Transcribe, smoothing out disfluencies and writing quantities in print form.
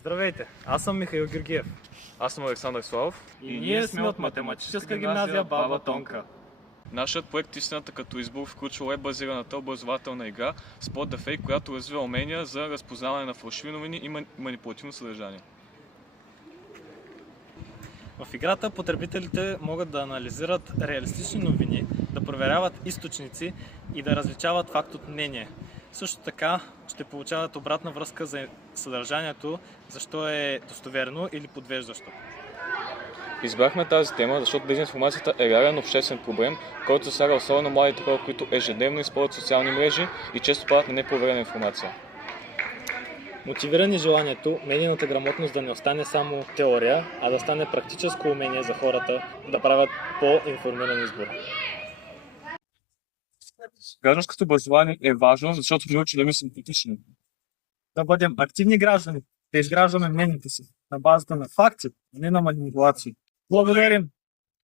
Здравейте, аз съм Михаил Георгиев. Аз съм Александър Славов. И ние сме от математическа гимназия Баба Тонка. Нашият проект Истината като избор включва веб-базираната образователна игра Spot the Fake, която развива умения за разпознаване на фалшиви новини и манипулативно съдържание. В играта потребителите могат да анализират реалистични новини, да проверяват източници и да различават факт от мнение. Също така ще получават обратна връзка за съдържанието, защо е достоверно или подвеждащо. Избрахме тази тема, защото дезинформацията е реален обществен проблем, който засяга особено младите хора, които ежедневно използват социални мрежи и често падат на непроверена информация. Мотивирани желанието медийната грамотност да не остане само теория, а да стане практическо умение за хората да правят по-информиран избор. Гражданското образование е важно, защото ни учи да мислим критично. Да бъдем активни граждани, да изграждаме мнението си на базата на факти, а не на манипулации. Благодарим!